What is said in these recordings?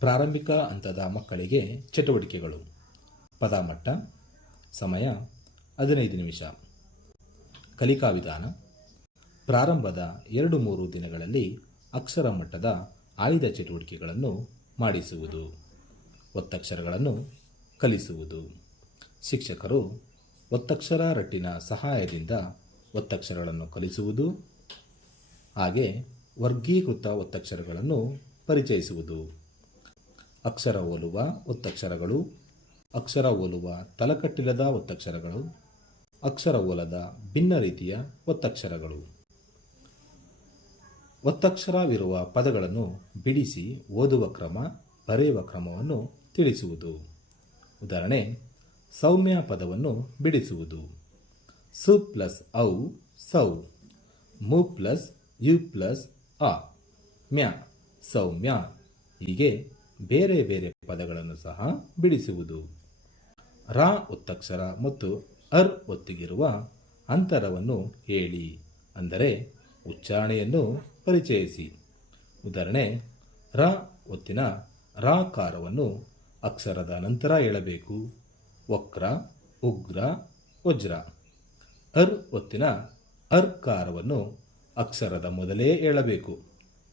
ಪ್ರಾರಂಭಿಕ ಹಂತದ ಮಕ್ಕಳಿಗೆ ಚಟುವಟಿಕೆಗಳು. ಪದಮಟ್ಟ. ಸಮಯ, ಹದಿನೈದು ನಿಮಿಷ. ಕಲಿಕಾ ವಿಧಾನ. ಪ್ರಾರಂಭದ ಎರಡು ಮೂರು ದಿನಗಳಲ್ಲಿ ಅಕ್ಷರ ಮಟ್ಟದ ಆಯ್ದ ಚಟುವಟಿಕೆಗಳನ್ನು ಮಾಡಿಸುವುದು. ಒತ್ತಕ್ಷರಗಳನ್ನು ಕಲಿಸುವುದು. ಶಿಕ್ಷಕರು ಒತ್ತಕ್ಷರ ರಟ್ಟಿನ ಸಹಾಯದಿಂದ ಒತ್ತಕ್ಷರಗಳನ್ನು ಕಲಿಸುವುದು. ಹಾಗೆ ವರ್ಗೀಕೃತ ಒತ್ತಕ್ಷರಗಳನ್ನು ಪರಿಚಯಿಸುವುದು. ಅಕ್ಷರ ಹೋಲುವ ಒತ್ತಕ್ಷರಗಳು, ಅಕ್ಷರ ಹೋಲುವ ತಲಕಟ್ಟಿಲ್ಲದ ಒತ್ತಕ್ಷರಗಳು, ಅಕ್ಷರ ಓಲದ ಭಿನ್ನ ರೀತಿಯ ಒತ್ತಕ್ಷರಗಳು. ಒತ್ತಕ್ಷರವಿರುವ ಪದಗಳನ್ನು ಬಿಡಿಸಿ ಓದುವ ಕ್ರಮ, ಬರೆಯುವ ಕ್ರಮವನ್ನು ತಿಳಿಸುವುದು. ಉದಾಹರಣೆ, ಸೌಮ್ಯ ಪದವನ್ನು ಬಿಡಿಸುವುದು. ಸು ಪ್ಲಸ್ ಔ, ಸೌ. ಮು ಪ್ಲಸ್ ಯು ಪ್ಲಸ್ ಅ. ಮ್ಯಾ, ಸೌಮ್ಯ. ಹೀಗೆ ಬೇರೆ ಬೇರೆ ಪದಗಳನ್ನು ಸಹ ಬಿಡಿಸುವುದು. ರಾ ಒತ್ತಕ್ಷರ ಮತ್ತು ಅರ್ ಒತ್ತಿಗಿರುವ ಅಂತರವನ್ನು ಹೇಳಿ, ಅಂದರೆ ಉಚ್ಚಾರಣೆಯನ್ನು ಪರಿಚಯಿಸಿ. ಉದಾಹರಣೆ, ರ ಒತ್ತಿನ ರಾಕಾರವನ್ನು ಅಕ್ಷರದ ನಂತರ ಹೇಳಬೇಕು ವಕ್ರ, ಉಗ್ರ, ವಜ್ರ. ಅರ್ ಒತ್ತಿನ ಅರ್ಕಾರವನ್ನು ಅಕ್ಷರದ ಮೊದಲೇ ಹೇಳಬೇಕು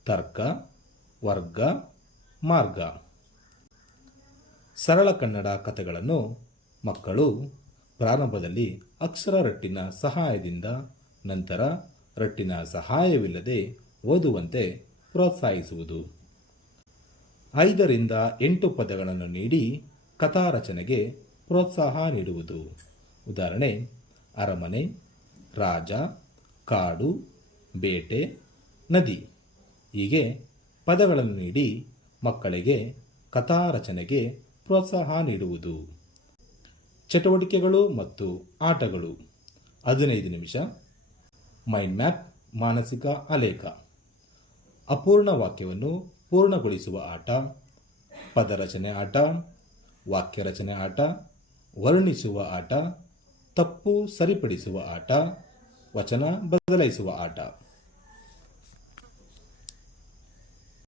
ತರ್ಕ, ವರ್ಗ ಮಾರ್ಗ. ಸರಳ ಕನ್ನಡ ಕಥೆಗಳನ್ನು ಮಕ್ಕಳು ಪ್ರಾರಂಭದಲ್ಲಿ ಅಕ್ಷರ ರಟ್ಟಿನ ಸಹಾಯದಿಂದ, ನಂತರ ರಟ್ಟಿನ ಸಹಾಯವಿಲ್ಲದೆ ಓದುವಂತೆ ಪ್ರೋತ್ಸಾಹಿಸುವುದು. ಐದರಿಂದ ಎಂಟು ಪದಗಳನ್ನು ನೀಡಿ ಕಥಾ ರಚನೆಗೆ ಪ್ರೋತ್ಸಾಹ ನೀಡುವುದು. ಉದಾಹರಣೆ, ಅರಮನೆ, ರಾಜ, ಕಾಡು, ಬೇಟೆ, ನದಿ. ಹೀಗೆ ಪದಗಳನ್ನು ನೀಡಿ ಮಕ್ಕಳಿಗೆ ಕಥಾ ರಚನೆಗೆ ಪ್ರೋತ್ಸಾಹ ನೀಡುವುದು. ಚಟುವಟಿಕೆಗಳು ಮತ್ತು ಆಟಗಳು. ಹದಿನೈದು ನಿಮಿಷ. ಮೈಂಡ್ ಮ್ಯಾಪ್, ಮಾನಸಿಕ ಅಲೇಖ ಅಪೂರ್ಣ ವಾಕ್ಯವನ್ನು ಪೂರ್ಣಗೊಳಿಸುವ ಆಟ. ಪದರಚನೆ ಆಟ ವಾಕ್ಯ ರಚನೆ ಆಟ, ವರ್ಣಿಸುವ ಆಟ, ತಪ್ಪು ಸರಿಪಡಿಸುವ ಆಟ, ವಚನ ಬದಲಾಯಿಸುವ ಆಟ.